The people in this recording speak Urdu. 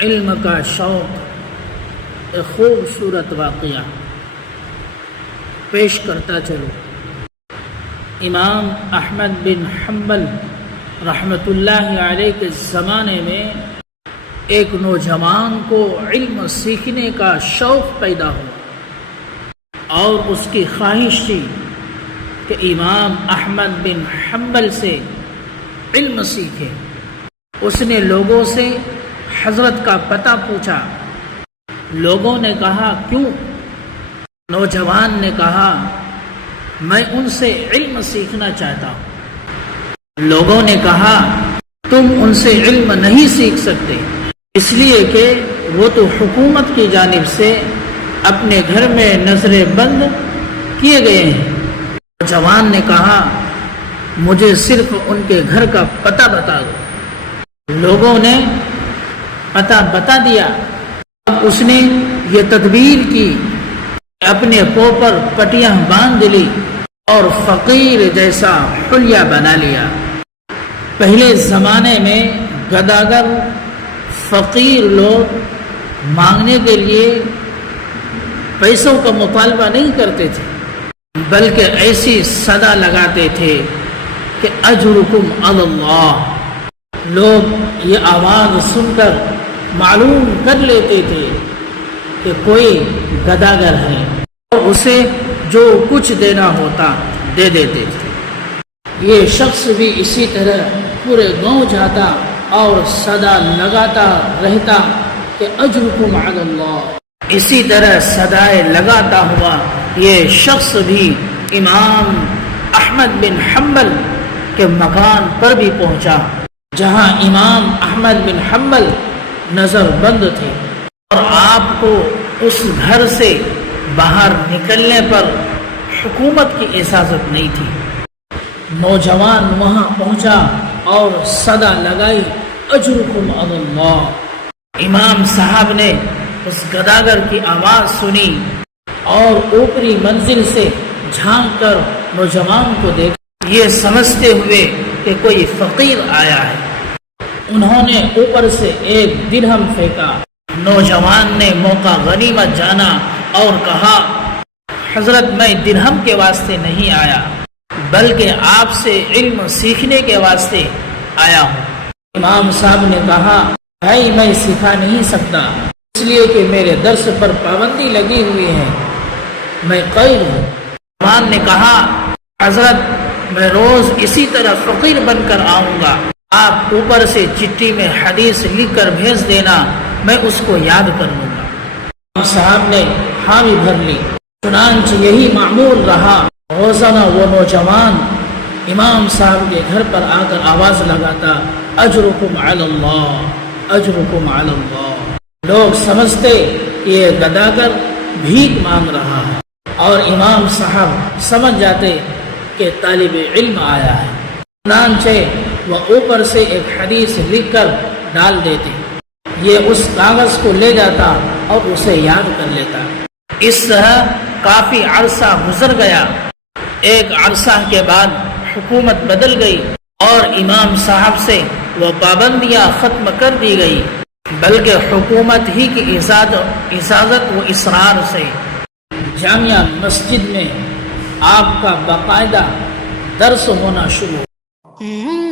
علم کا شوق ایک خوبصورت واقعہ پیش کرتا چلوں۔ امام احمد بن حنبل رحمۃ اللہ علیہ کے زمانے میں ایک نوجوان کو علم سیکھنے کا شوق پیدا ہوا اور اس کی خواہش تھی کہ امام احمد بن حنبل سے علم سیکھے۔ اس نے لوگوں سے حضرت کا پتہ پوچھا۔ لوگوں نے کہا کیوں؟ نوجوان نے کہا میں ان سے علم سیکھنا چاہتا ہوں۔ لوگوں نے کہا تم ان سے علم نہیں سیکھ سکتے، اس لیے کہ وہ تو حکومت کی جانب سے اپنے گھر میں نظر بند کیے گئے ہیں۔ نوجوان نے کہا مجھے صرف ان کے گھر کا پتہ بتا دو۔ لوگوں نے پتہ بتا دیا۔ اب اس نے یہ تدبیر کی، اپنے پاؤں پر پٹیاں باندھ لی اور فقیر جیسا حلیہ بنا لیا۔ پہلے زمانے میں گداگر فقیر لوگ مانگنے کے لیے پیسوں کا مطالبہ نہیں کرتے تھے، بلکہ ایسی صدا لگاتے تھے کہ اجرکم علی اللہ۔ لوگ یہ آواز سن کر معلوم کر لیتے تھے کہ کوئی گداگر ہے اور اسے جو کچھ دینا ہوتا دے دیتے تھے۔ یہ شخص بھی اسی طرح پورے گاؤں جاتا اور صدا لگاتا رہتا کہ اجرکم علی اللہ۔ اسی طرح صدائے لگاتا ہوا یہ شخص بھی امام احمد بن حنبل کے مکان پر بھی پہنچا، جہاں امام احمد بن حنبل نظر بند تھے اور آپ کو اس گھر سے باہر نکلنے پر حکومت کی اجازت نہیں تھی۔ نوجوان وہاں پہنچا اور صدا لگائی اجرکم علی اللہ۔ امام صاحب نے اس گداگر کی آواز سنی اور اوپری منزل سے جھانک کر نوجوان کو دیکھا، یہ سمجھتے ہوئے کہ کوئی فقیر آیا ہے۔ انہوں نے اوپر سے ایک درہم پھینکا۔ نوجوان نے موقع غنیمت جانا اور کہا حضرت میں درہم کے واسطے نہیں آیا بلکہ آپ سے علم سیکھنے کے واسطے آیا ہوں۔ امام صاحب نے کہا بھائی میں سکھا نہیں سکتا، اس لیے کہ میرے درس پر پابندی لگی ہوئی ہے، میں قید ہوں۔ امام نے کہا حضرت میں روز اسی طرح فقیر بن کر آؤں گا، آپ اوپر سے چٹھی میں حدیث لکھ کر بھیج دینا، میں اس کو یاد کر لوں گا۔ امام صاحب نے حامی بھر لی۔ چنانچہ یہی معمول رہا۔ روزانہ وہ نوجوان امام صاحب کے گھر پر آ کر آواز لگاتا اجرکم علی اللہ، اجرکم علی اللہ۔ لوگ سمجھتے کہ یہ گداگر بھیک مانگ رہا ہے اور امام صاحب سمجھ جاتے کہ طالب علم آیا ہے۔ چنانچہ وہ اوپر سے ایک حدیث لکھ کر ڈال دیتے، یہ اس کاغذ کو لے جاتا اور اسے یاد کر لیتا۔ اس طرح کافی عرصہ گزر گیا۔ ایک عرصہ کے بعد حکومت بدل گئی اور امام صاحب سے وہ پابندیاں ختم کر دی گئی، بلکہ حکومت ہی کی اجازت و اصرار سے جامعہ مسجد میں آپ کا باقاعدہ درس ہونا شروع ہوا۔